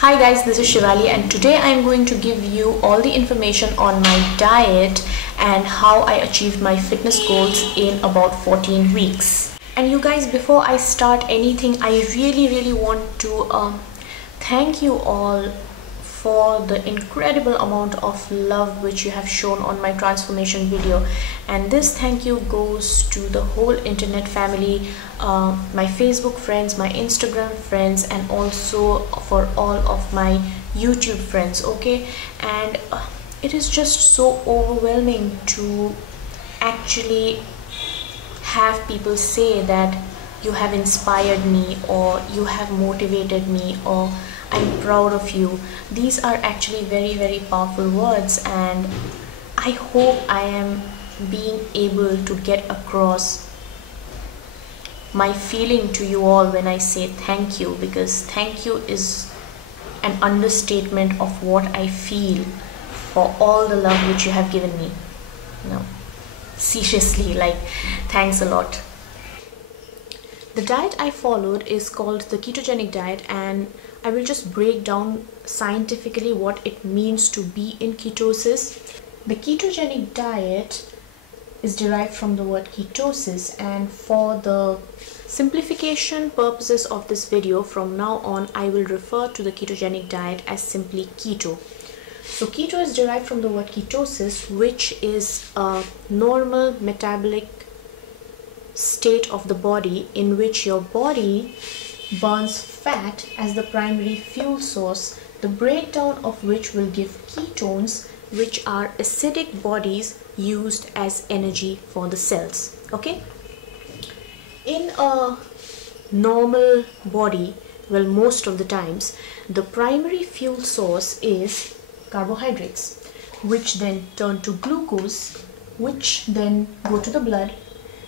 Hi guys, this is Shivali and today I am going to give you all the information on my diet and how I achieved my fitness goals in about 14 weeks. And you guys, before I start anything, I really want to thank you all for the incredible amount of love which you have shown on my transformation video. And this thank you goes to the whole internet family, my Facebook friends, my Instagram friends, and also for all of my YouTube friends. Okay, and it is just so overwhelming to actually have people say that you have inspired me or you have motivated me or I'm proud of you. These are actually very powerful words, and I hope I am being able to get across my feeling to you all when I say thank you, because thank you is an understatement of what I feel for all the love which you have given me. No, seriously, like, thanks a lot. The diet I followed is called the ketogenic diet, and I will just break down scientifically what it means to be in ketosis. The ketogenic diet is derived from the word ketosis, and for the simplification purposes of this video, from now on I will refer to the ketogenic diet as simply keto. So keto is derived from the word ketosis, which is a normal metabolic state of the body in which your body burns fat as the primary fuel source, the breakdown of which will give ketones, which are acidic bodies used as energy for the cells. Okay, in a normal body, well, most of the times the primary fuel source is carbohydrates, which then turn to glucose, which then go to the blood,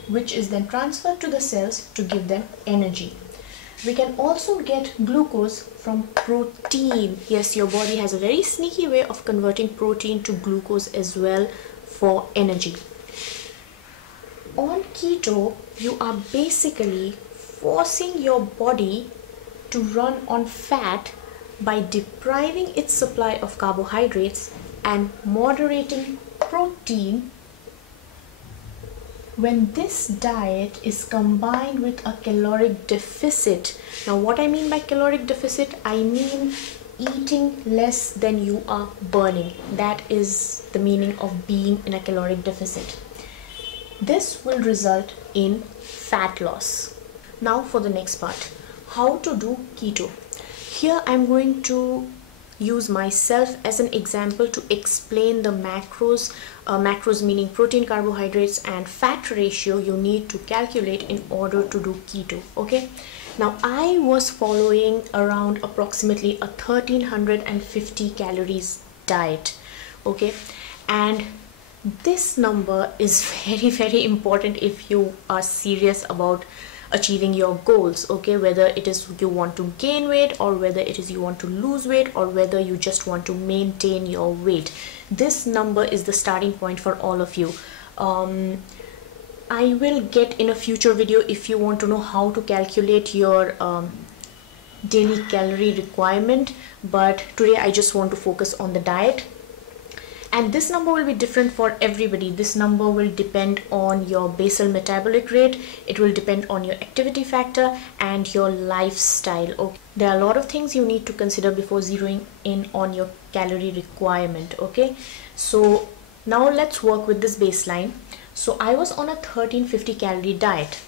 which is then transferred to the cells to give them energy. We can also get glucose from protein. Yes, your body has a very sneaky way of converting protein to glucose as well for energy. On keto, you are basically forcing your body to run on fat by depriving its supply of carbohydrates and moderating protein. When this diet is combined with a caloric deficit, now what I mean by caloric deficit, I mean eating less than you are burning. That is the meaning of being in a caloric deficit. This will result in fat loss. Now for the next part, how to do keto. Here I'm going to use myself as an example to explain the macros, macros meaning protein, carbohydrates and fat ratio you need to calculate in order to do keto. Okay, now I was following around approximately a 1350 calories diet. Okay, and this number is very important if you are serious about achieving your goals. Okay, whether it is you want to gain weight or whether it is you want to lose weight or whether you just want to maintain your weight, this number is the starting point for all of you. I will get in a future video if you want to know how to calculate your daily calorie requirement, but today I just want to focus on the diet. And this number will be different for everybody. This number will depend on your basal metabolic rate, it will depend on your activity factor and your lifestyle. Okay, there are a lot of things you need to consider before zeroing in on your calorie requirement. Okay, so now let's work with this baseline. So I was on a 1350 calorie diet.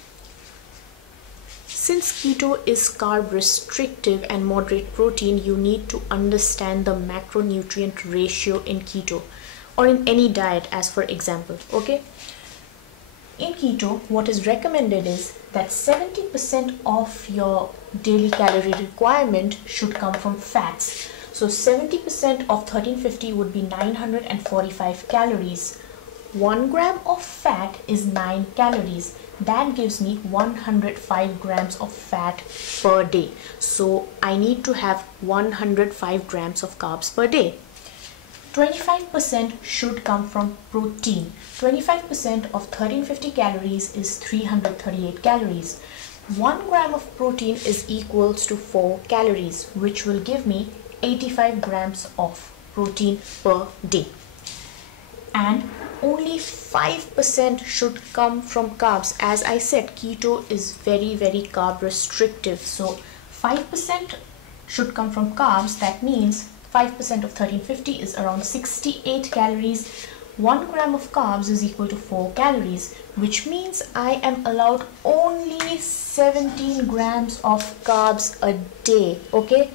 Since keto is carb restrictive and moderate protein, you need to understand the macronutrient ratio in keto or in any diet as for example. Okay, in keto what is recommended is that 70% of your daily calorie requirement should come from fats. So 70% of 1350 would be 945 calories. 1 gram of fat is 9 calories. That gives me 105 grams of fat per day. So I need to have 105 grams of carbs per day. 25% should come from protein. 25% of 1350 calories is 338 calories. 1 gram of protein is equals to 4 calories, which will give me 85 grams of protein per day, and only 5% should come from carbs. As I said, keto is very carb restrictive, so 5% should come from carbs. That means 5% of 1350 is around 68 calories. 1 gram of carbs is equal to 4 calories, which means I am allowed only 17 grams of carbs a day. Okay,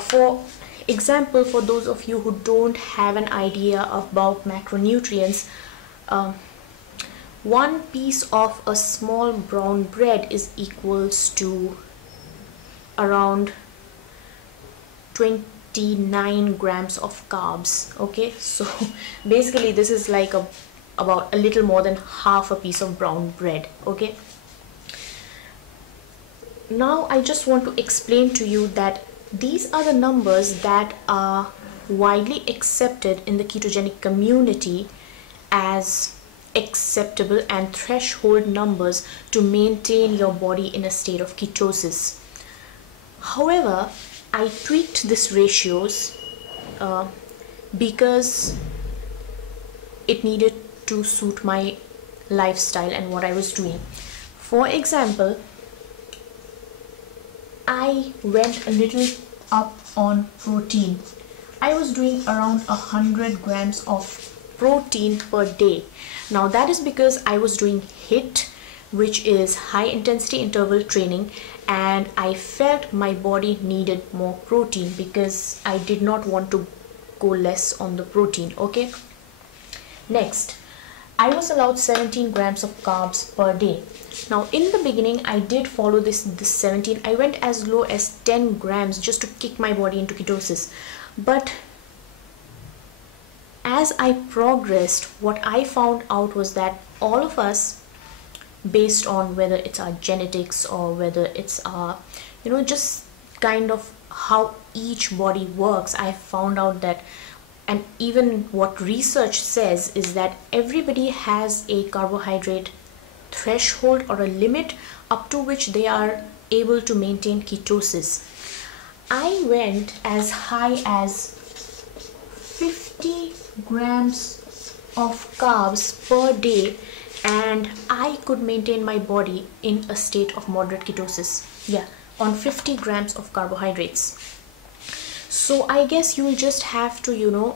for example, for those of you who don't have an idea about macronutrients, one piece of a small brown bread is equals to around 29 grams of carbs. Okay, so basically this is like about a little more than half a piece of brown bread. Okay, now I just want to explain to you that these are the numbers that are widely accepted in the ketogenic community as acceptable and threshold numbers to maintain your body in a state of ketosis. However, I tweaked these ratios because it needed to suit my lifestyle and what I was doing. For example, I went a little up on protein. I was doing around 100 grams of protein per day. Now that is because I was doing HIIT, which is high intensity interval training, and I felt my body needed more protein because I did not want to go less on the protein. Okay, next, I was allowed 17 grams of carbs per day. Now in the beginning I did follow this 17. I went as low as 10 grams just to kick my body into ketosis, but as I progressed, what I found out was that all of us, based on whether it's our genetics or whether it's our, just kind of how each body works, I found out that, and even what research says, is that everybody has a carbohydrate threshold or a limit up to which they are able to maintain ketosis. I went as high as 50 grams of carbs per day, and I could maintain my body in a state of moderate ketosis. Yeah, on 50 grams of carbohydrates. So I guess you will just have to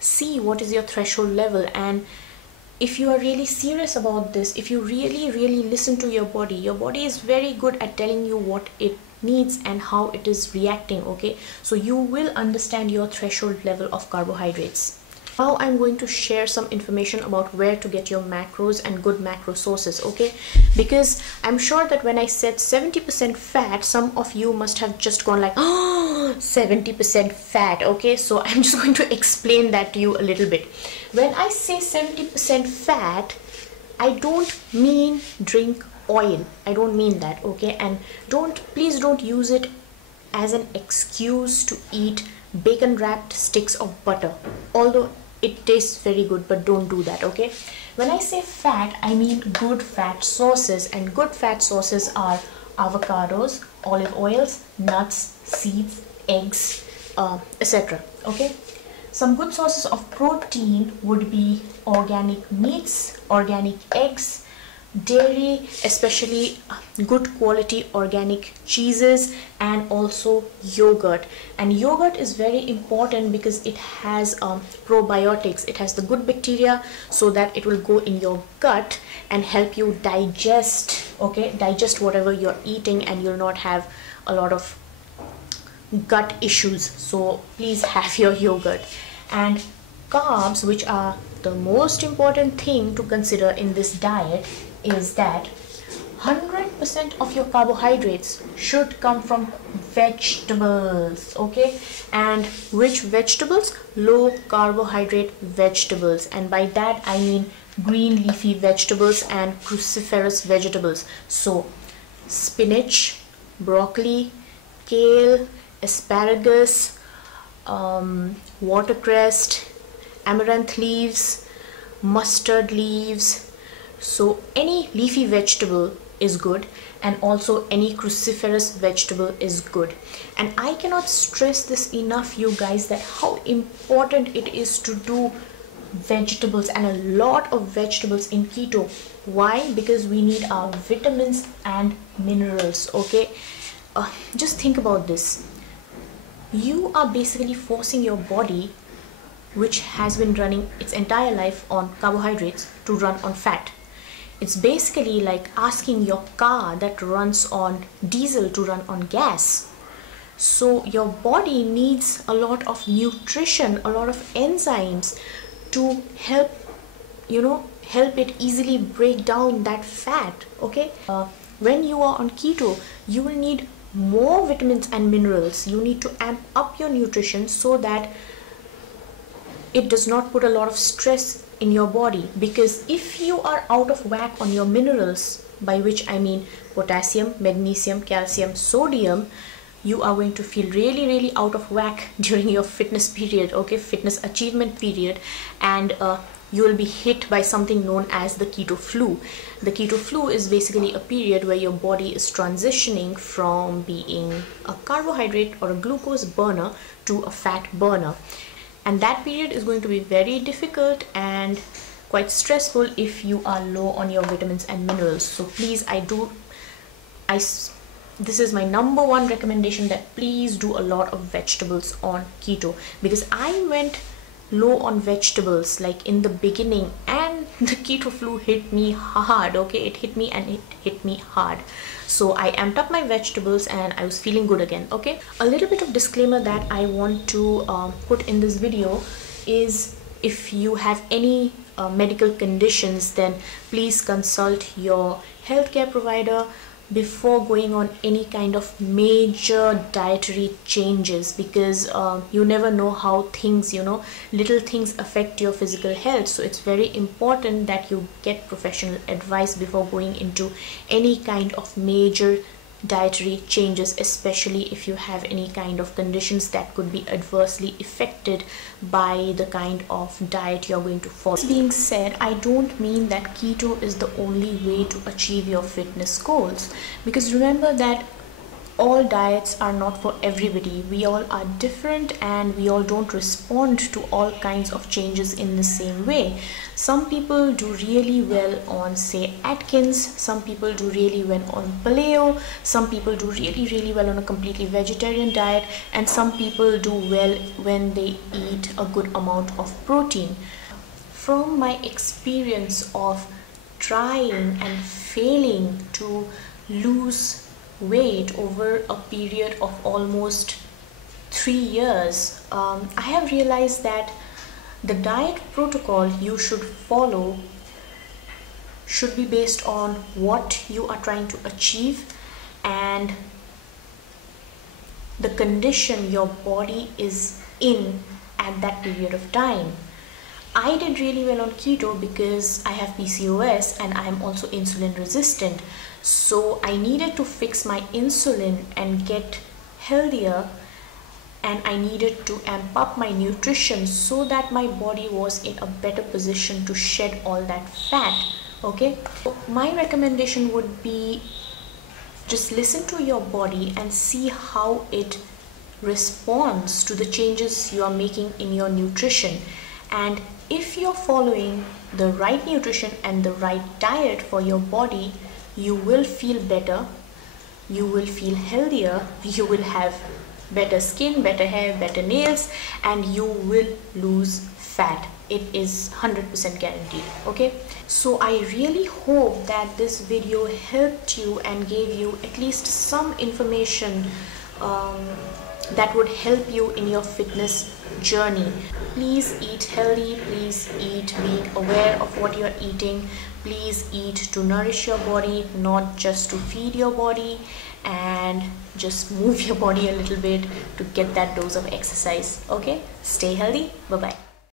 see what is your threshold level, and if you are really serious about this, if you really listen to your body is very good at telling you what it needs and how it is reacting. Okay, so you will understand your threshold level of carbohydrates. Now I'm going to share some information about where to get your macros and good macro sources. Okay, because I'm sure that when I said 70% fat, some of you must have just gone like, oh, 70% fat. Okay, so I'm just going to explain that to you a little bit. When I say 70% fat, I don't mean drink oil. I don't mean that. Okay, and please don't use it as an excuse to eat bacon wrapped sticks of butter, although it tastes very good, but don't do that. Okay, when I say fat, I mean good fat sources, and good fat sources are avocados, olive oils, nuts, seeds, eggs, etc. Okay, some good sources of protein would be organic meats, organic eggs, dairy, especially good quality organic cheeses, and also yogurt. And yogurt is very important because it has probiotics. It has the good bacteria, so that it will go in your gut and help you digest. Okay, digest whatever you're eating, and you'll not have a lot of gut issues. So please have your yogurt. And carbs, which are the most important thing to consider in this diet, is that 100% of your carbohydrates should come from vegetables. Okay, and which vegetables? Low carbohydrate vegetables, and by that I mean green leafy vegetables and cruciferous vegetables. So spinach, broccoli, kale, asparagus, watercress, amaranth leaves, mustard leaves. So any leafy vegetable is good, and also any cruciferous vegetable is good. And I cannot stress this enough, you guys, that how important it is to do vegetables, and a lot of vegetables in keto. Why? Because we need our vitamins and minerals. Okay, just think about this. You are basically forcing your body, which has been running its entire life on carbohydrates, to run on fat. It's basically like asking your car that runs on diesel to run on gas. So your body needs a lot of nutrition, a lot of enzymes to help it easily break down that fat. Okay, when you are on keto, you will need more vitamins and minerals. You need to amp up your nutrition so that it does not put a lot of stress in your body. Because if you are out of whack on your minerals, by which I mean potassium, magnesium, calcium, sodium, you are going to feel really out of whack during your fitness period, okay, fitness achievement period, and you will be hit by something known as the keto flu. The keto flu is basically a period where your body is transitioning from being a carbohydrate or a glucose burner to a fat burner. And that period is going to be very difficult and quite stressful if you are low on your vitamins and minerals. So please, this is my number one recommendation, that please do a lot of vegetables on keto. Because I went low on vegetables like in the beginning, and the keto flu hit me hard. Okay, it hit me, and it hit me hard. So I amped up my vegetables and I was feeling good again. Okay, a little bit of disclaimer that I want to put in this video is, if you have any medical conditions, then please consult your healthcare provider before going on any kind of major dietary changes. Because you never know how things, little things affect your physical health. So it's very important that you get professional advice before going into any kind of major dietary changes, especially if you have any kind of conditions that could be adversely affected by the kind of diet you're going to follow. This being said, I don't mean that keto is the only way to achieve your fitness goals, because remember that all diets are not for everybody. We all are different, and we all don't respond to all kinds of changes in the same way. Some people do really well on, say, Atkins. Some people do really well on paleo. Some people do really well on a completely vegetarian diet, and some people do well when they eat a good amount of protein. From my experience of trying and failing to lose weight over a period of almost 3 years, I have realized that the diet protocol you should follow should be based on what you are trying to achieve and the condition your body is in at that period of time. I did really well on keto because I have PCOS and I am also insulin resistant. So I needed to fix my insulin and get healthier, and I needed to amp up my nutrition so that my body was in a better position to shed all that fat. Okay, so my recommendation would be, just listen to your body and see how it responds to the changes you are making in your nutrition. And if you're following the right nutrition and the right diet for your body, you will feel better, you will feel healthier, you will have better skin, better hair, better nails, and you will lose fat. It is 100% guaranteed. Okay, so I really hope that this video helped you and gave you at least some information that would help you in your fitness journey. Please eat healthy, please eat being aware of what you're eating. Please eat to nourish your body, not just to feed your body, and just move your body a little bit to get that dose of exercise. Okay, stay healthy. Bye bye.